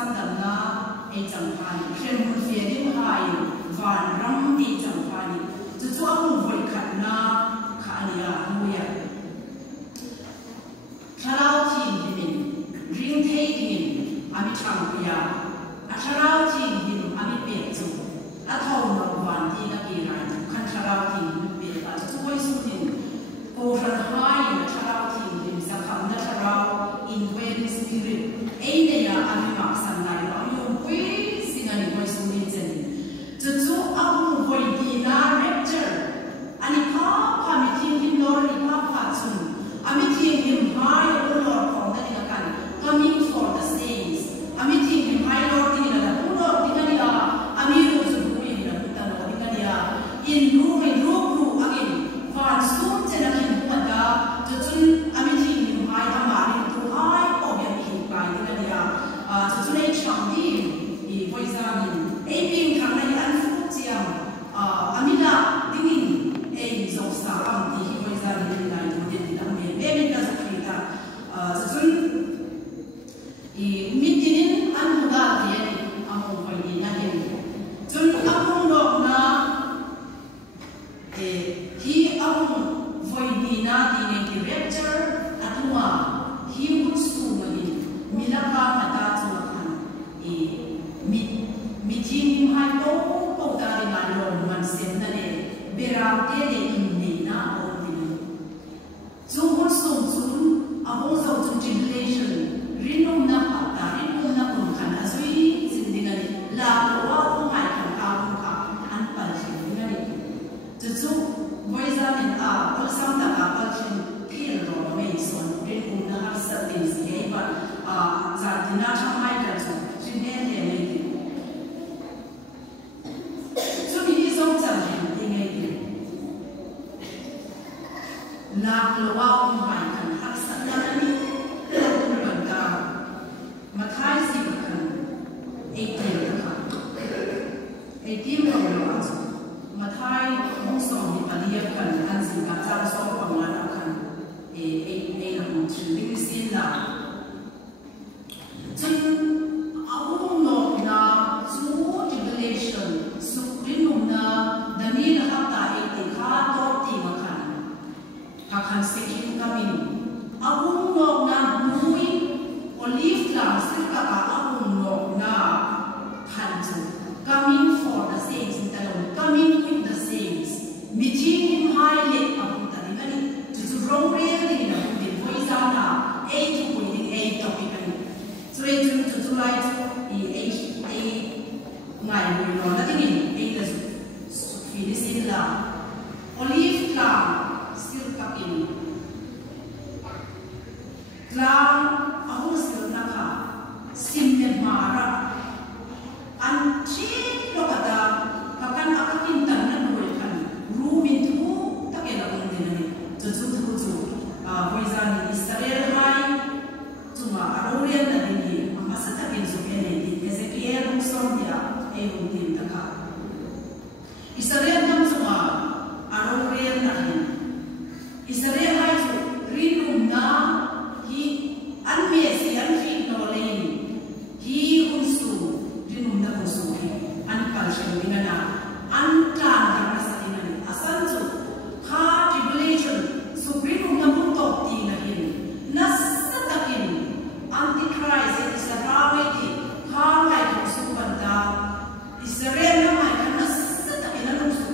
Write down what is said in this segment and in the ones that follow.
Sandana ai chẳng phani khem hun phía đi hai van ram đi chẳng phani chu ang voi khat na kha ania muya tharau thin himin ring thei hin ami thang pia a tharau thin hin ami pe chu a thau no van ti na ki rai khan tharau thin pe a chu koi su hin ko ran hai na tharau thin hin sa kham na tharau in when spirit ei ne ya ami mak san nai lo yo pui sinani koi su hin chen chu ang voi ti na rapture ani pa mi thin hin lor ni pa chun ami thin him hai o lord from the kan coming for the saints ami thin him hai lord ni na o lord ni na ya ami ro su ri na ta no ni na ya in room again van sum chen na kin pa da chun ami thin him hai da ma ni tu hai o ya ki pa ni na ya chun nei chang ni i voi za ni ei ping thang na an fu chiam ami la dingin ei zo sa am ti voi za ni na ni ni na me me na sa ki ta chun i mitinin an huga ti ang voi ni na ni chun ang no na hi ang voi ni na ti ni ki rapture atwa hi would su ma ni milaka mata chu kan i meeting hai to ta ri man lo man sen na ne beram te de in ni na o ti chu would su chun a ho zo chu tribulation rinum na pa ta rinum na kun kan azui sin dinga ni la lo wa ko mai kan ka kun ka an pa chi dinga ni chu voi za in a ko sam ta ka pa chin phil ro me son rinum na har sa tin si ba za dina cha mai ka chu chin ne ne ne chu mi zo cha ni nge ni la lo wa ko mai kan har sa na ni ko ban ka ma thai si ba kan ei ti ka ei ti mo lo a ma thai mo so ni pa dia kan an si ka cha so pa ma na kan ei na mo chu ni sin la chun ahum no na chu tribulation suprinum na dani na hata ei ti kha to ti ma kan sekin kamin ahum no na nui olive lam sil ka ahum no na kan chu coming for the saints coming with the saints meeting him high let ahum ta ni mani chu rong re ni na ni voi za na ei tu pu ni ei topic ani so ei chu lai chu i ei ngai ni no na tin ei la su filisin la olive lam sil kapin lam ahum sil na ka simne mara an chi lo kada kakan akakin tan na nuoi kan rumin thu take la ong din ni chu voi za ni Israel hai chunga arorian na din ni amasa takin zu ke ne di Ezekiel som ya e ong din ta ka Israel nam chunga arorian na hin Israel hai chu rinum na hi an me si an fi no lein hi unsu rinum na unsu an pal shen ni na an tlan ka na sa ni asan chu kha tribulation so rinum na mun to ti na hin na sa takin antichrist is a reality kha mai ko su ban da Israel na mai ka na sa takin na su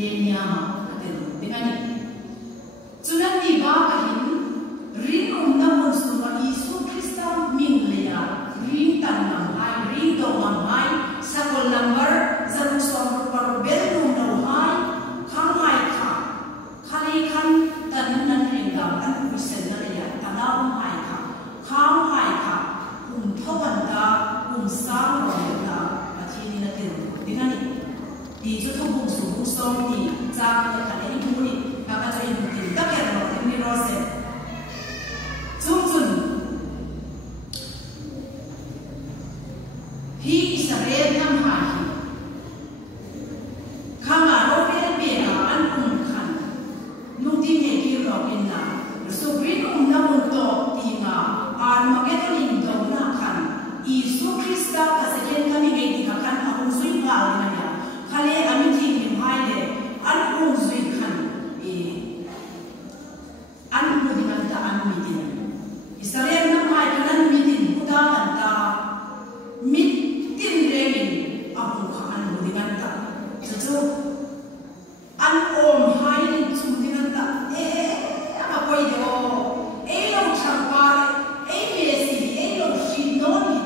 millennia ma aten dingani chunan ni ba ka hin ring na mon su ma Isu Krista ming leya ring tan nam hai ring do mam hai sakol number zan som par bel num no hai khang hai kha khali khan tan nan ring dam an ku sen na leya tanaw hai kha khang hai kha thawan da sang ro da athini na ten dingani ti chu thong su bu som ti cha ka ka nei bu ni ka ka chai bu ti ta ka ro ni ro se chung chun hi Israel nam ha hi khama ro pe pe na an khan nu ti ne ki ro in na so green na mun to ti nga ar ma ke to ning do na khan Isu Krista kasajen kami ngay dikakan akong suy pal na niya kali ami ting yung haide anong suy kan anong mo dimanta anong mitin Israel na may kanan mitin udakan ta mitin remin akong ka anong mo dimanta so anong haide so mo dimanta ama pwede o ayaw champa mesi ayaw shinon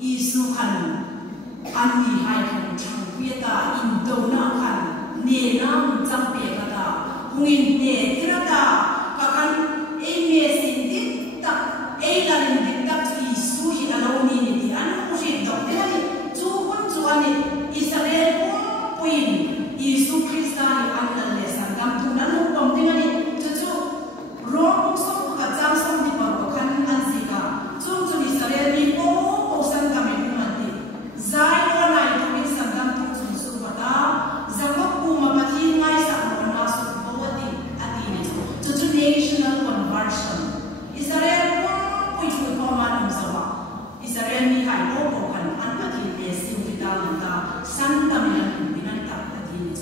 Isu kan ani hai kan chang pieta indo na kan ne nam chang pe kata hungin ne tirata ka kan e me sin dit ta e la rin dit ta Isu hi alo ni ni ti an ko si dok te ni chu hun chu ani Israel puin Isu Krista ni an la le san gam tu na no pom te ni chu ro ko so ka chang som ni pa ko kan an si ka chu Israel ni po san ka me zai ko nai to min sam dam tu sun su bata zakok pu ma pathi ngai sa mo na su bawati ati ni to national conversion Israel ko chu ko ma nam sawa Israel ni hai ko ko kan an pathi pe si vital ta san tam ya binan ta ati ni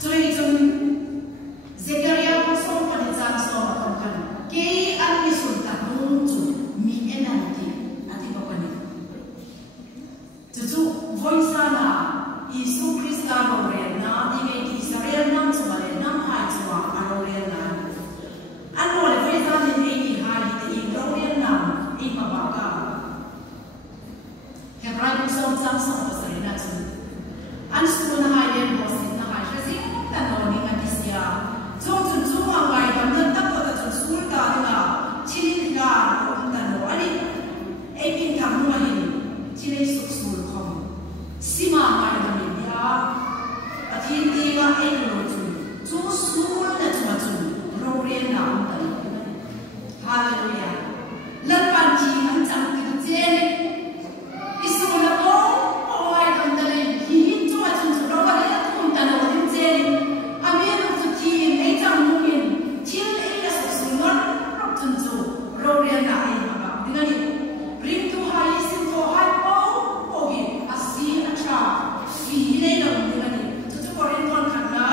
to i chun Zechariah ko so pa ni jam so ma kan ke an ni sun ta nu chu mi enanti Tutu voisana Isu Krista Lorena di ngay Israel nam sumale nam hai suwa Lorena ano le voisana ni ni hai di Lorena in mabaka Hebrai kusong sam sam pasarina tu an su na hai den bosin na hai kasi tano ni ngadisya zong zong zong ang gai ban dan tak ta zong sul ta na chilin ga tano ani ai pin kam ma hin chilai suk Sima mai da min ya athin ti ga ai lo chu sul na chu ro re na ta hallelujah lan pan chi an chang ki che ne isu na ko ai dam da le hi chu ro ba le tum ta no din che ne a me no chu ti ai chang mu min chil ai la su ngon ro chu ro re na ai ma ba dinani ring tu hai sin to hai po hi fi le lo ni ni chu chu korin ton khan na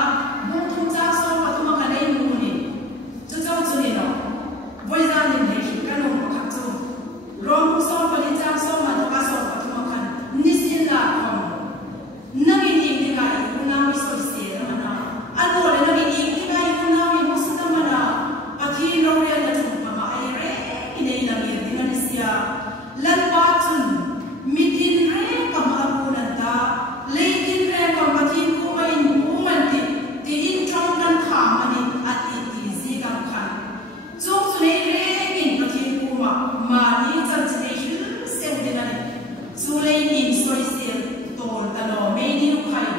mon thum cha so ma tu ma ka nei mu ni chu chu chu ni no voi za ni ne ki ka no ma kha chu rom so pa ni cha so ma tu ka so pa tu ma khan ni sin la ko na ni ni ni ka ku na mi so se na na ano le na ni ni ka ku na mi mo sa ma na pa thi ro ya na chu pa ma ai re ni nei na mi ni na ni sia lan pa chun mi tin re ka ma ku na ta Leitin re ko matin ko mai mu man ti in trong kan kha mani ati ti zi kan khan so so re in matin ko ma ni chan chne se de na so le in so se to ta no me ni lu khai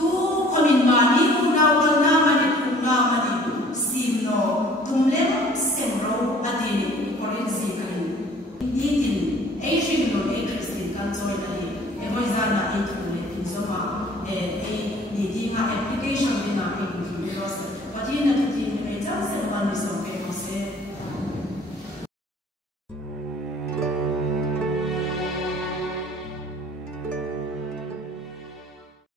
tu ko min ma ni ku na wa na mani ku na mani sim no tum le sem ro ati ni ko le zi kan ni tin ai shin no e kristin kan so ina ni e voi za na e tu so ma e ni di nga application din na e